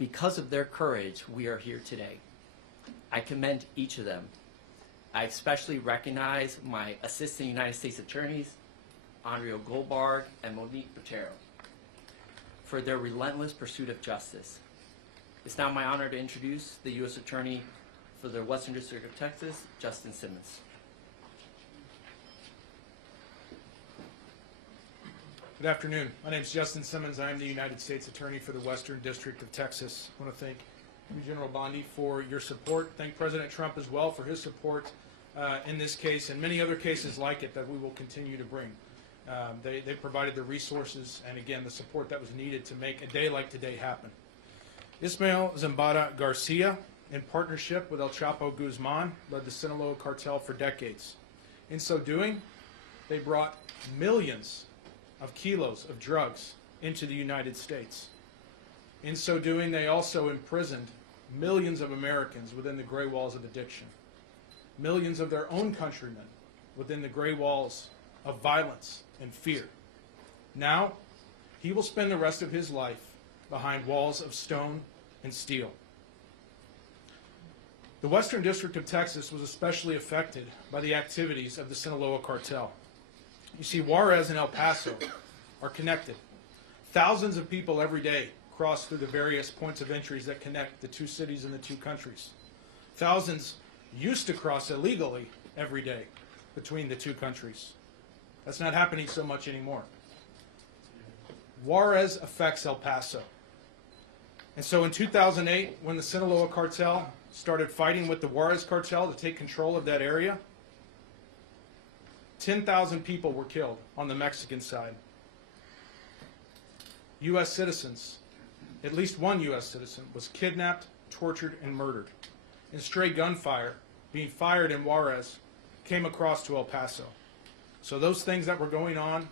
Because of their courage, we are here today. I commend each of them. I especially recognize my Assistant United States Attorneys, Andrea Goldberg and Monique Botero, for their relentless pursuit of justice. It's now my honor to introduce the U.S. Attorney for the Western District of Texas, Justin Simmons. Good afternoon. My name is Justin Simmons. I am the United States Attorney for the Western District of Texas. I want to thank you, General Bondi, for your support. Thank President Trump as well for his support in this case and many other cases like it that we will continue to bring. They provided the resources and, again, the support that was needed to make a day like today happen. Ismael Zambada Garcia, in partnership with El Chapo Guzman, led the Sinaloa cartel for decades. In so doing, they brought millions of kilos of drugs into the United States. In so doing, they also imprisoned millions of Americans within the gray walls of addiction, millions of their own countrymen within the gray walls of violence and fear. Now, he will spend the rest of his life behind walls of stone and steel. The Western District of Texas was especially affected by the activities of the Sinaloa cartel. You see, Juarez and El Paso are connected. Thousands of people every day cross through the various points of entries that connect the two cities and the two countries. Thousands used to cross illegally every day between the two countries. That's not happening so much anymore. Juarez affects El Paso. And so in 2008, when the Sinaloa cartel started fighting with the Juarez cartel to take control of that area, 10,000 people were killed on the Mexican side. U.S. citizens, at least one U.S. citizen, was kidnapped, tortured, and murdered. And stray gunfire being fired in Juarez came across to El Paso. So those things that were going on,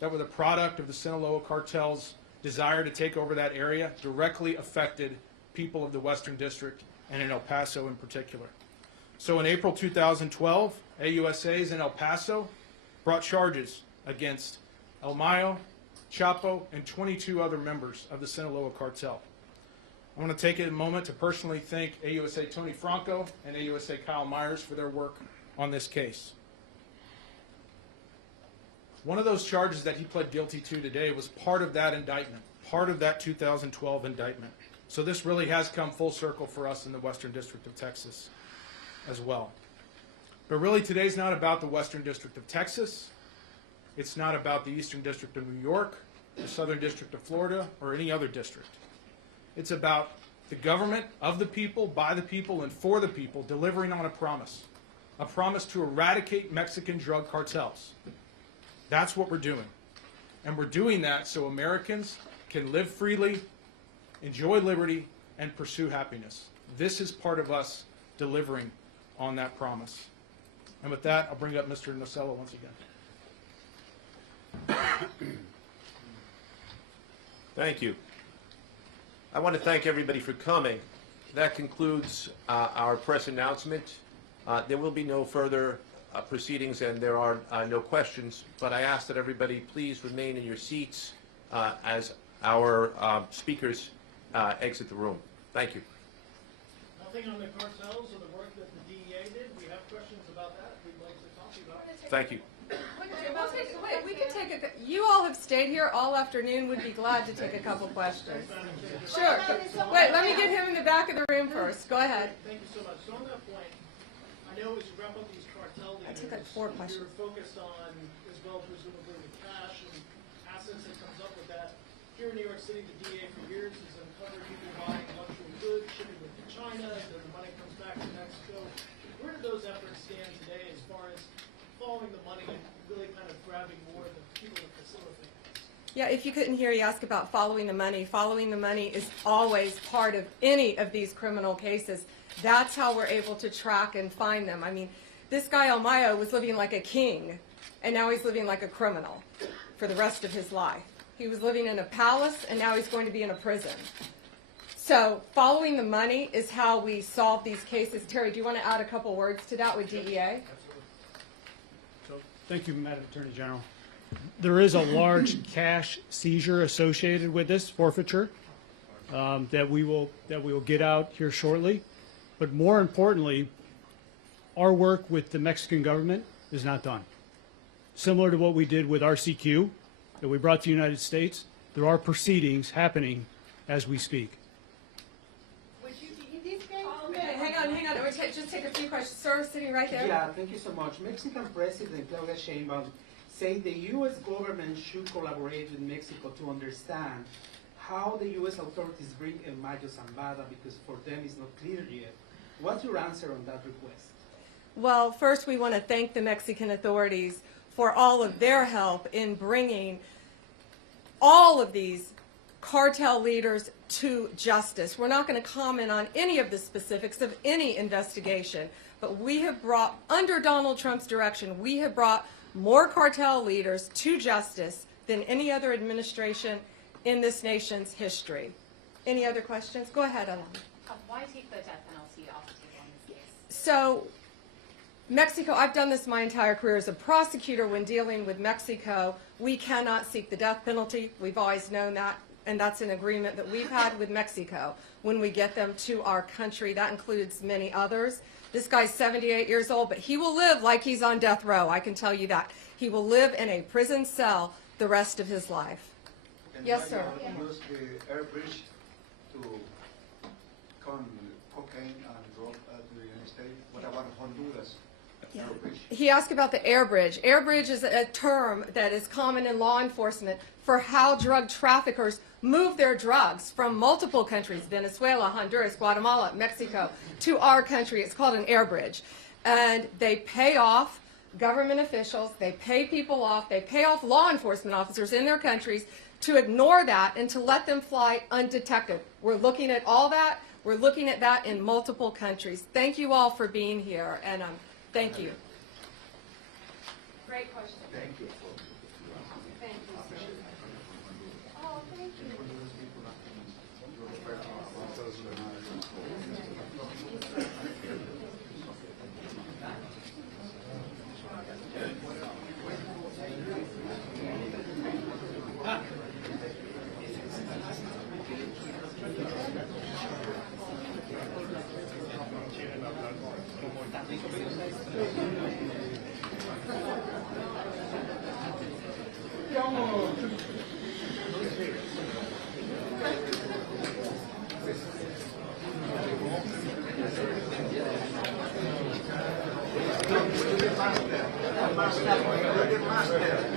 that were the product of the Sinaloa cartel's desire to take over that area, directly affected people of the Western District and in El Paso in particular. So in April 2012, AUSAs in El Paso brought charges against El Mayo, Chapo, and 22 other members of the Sinaloa cartel. I want to take a moment to personally thank AUSA Tony Franco and AUSA Kyle Myers for their work on this case. One of those charges that he pled guilty to today was part of that indictment, part of that 2012 indictment. So this really has come full circle for us in the Western District of Texas as well. But really today's not about the Western District of Texas. It's not about the Eastern District of New York, the Southern District of Florida, or any other district. It's about the government of the people, by the people, and for the people delivering on a promise to eradicate Mexican drug cartels. That's what we're doing. And we're doing that so Americans can live freely, enjoy liberty, and pursue happiness. This is part of us delivering on that promise. And with that, I'll bring up Mr. Nocella once again. Thank you. I want to thank everybody for coming. That concludes our press announcement. There will be no further proceedings and there are no questions, but I ask that everybody please remain in your seats as our speakers exit the room. Thank you. Nothing on the cartels or the work that the DEA did. We have questions about that we'd like to talk to you about. Thank you. Wait, we can take you all have stayed here all afternoon. Would be glad to take a couple questions. Sure. Wait, let me get him in the back of the room first. Go ahead. Thank you so much. So on that point, I know as you wrap up these cartel leaders, I took like 4 questions. you're focused on, as well presumably, the cash and assets that comes up with that. Here in New York City, the DA for years has uncovered people buying luxury goods, shipping them to China, then the money comes back to Mexico. Where do those efforts stand today as far as following the money and really kind of grabbing more of the people that facilitate this? Yeah, if you couldn't hear, you asked about following the money. Following the money is always part of any of these criminal cases. That's how we're able to track and find them. I mean, this guy El Mayo was living like a king, and now he's living like a criminal for the rest of his life. He was living in a palace, and now he's going to be in a prison. So following the money is how we solve these cases. Terry, do you want to add a couple words to that with DEA? So, thank you, Madam Attorney General. There is a large cash seizure associated with this forfeiture. that we will get out here shortly. But more importantly, our work with the Mexican government is not done. Similar to what we did with RCQ that we brought to the United States, there are proceedings happening as we speak. Hang on. Just take a few questions. Sir, sitting right there. Yeah, thank you so much. Mexican President Claudia Sheinbaum said the U.S. government should collaborate with Mexico to understand how the U.S. authorities bring El Mayo Zambada, because for them it's not clear yet. What's your answer on that request? Well, first we want to thank the Mexican authorities for all of their help in bringing all of these cartel leaders to justice. We're not going to comment on any of the specifics of any investigation, but we have brought, under Donald Trump's direction, we have brought more cartel leaders to justice than any other administration in this nation's history. Any other questions? Go ahead, Alan. Why take the death penalty off the table in this case? So, Mexico, I've done this my entire career as a prosecutor. When dealing with Mexico, we cannot seek the death penalty. We've always known that, and that's an agreement that we've had with Mexico when we get them to our country. That includes many others. This guy's 78 years old, but he will live like he's on death row, I can tell you that. He will live in a prison cell the rest of his life. Yes, sir. Use the air bridge to come cocaine and drug to the United States. What about Honduras? Air bridge. He asked about the air bridge. Air bridge is a term that is common in law enforcement for how drug traffickers move their drugs from multiple countries, Venezuela, Honduras, Guatemala, Mexico, to our country. It's called an air bridge. And they pay off government officials, they pay people off, they pay off law enforcement officers in their countries to ignore that and to let them fly undetected. We're looking at all that. We're looking at that in multiple countries. Thank you all for being here, and thank you. Great question. Thank you. Thank you, sir. Oh, thank you. Master.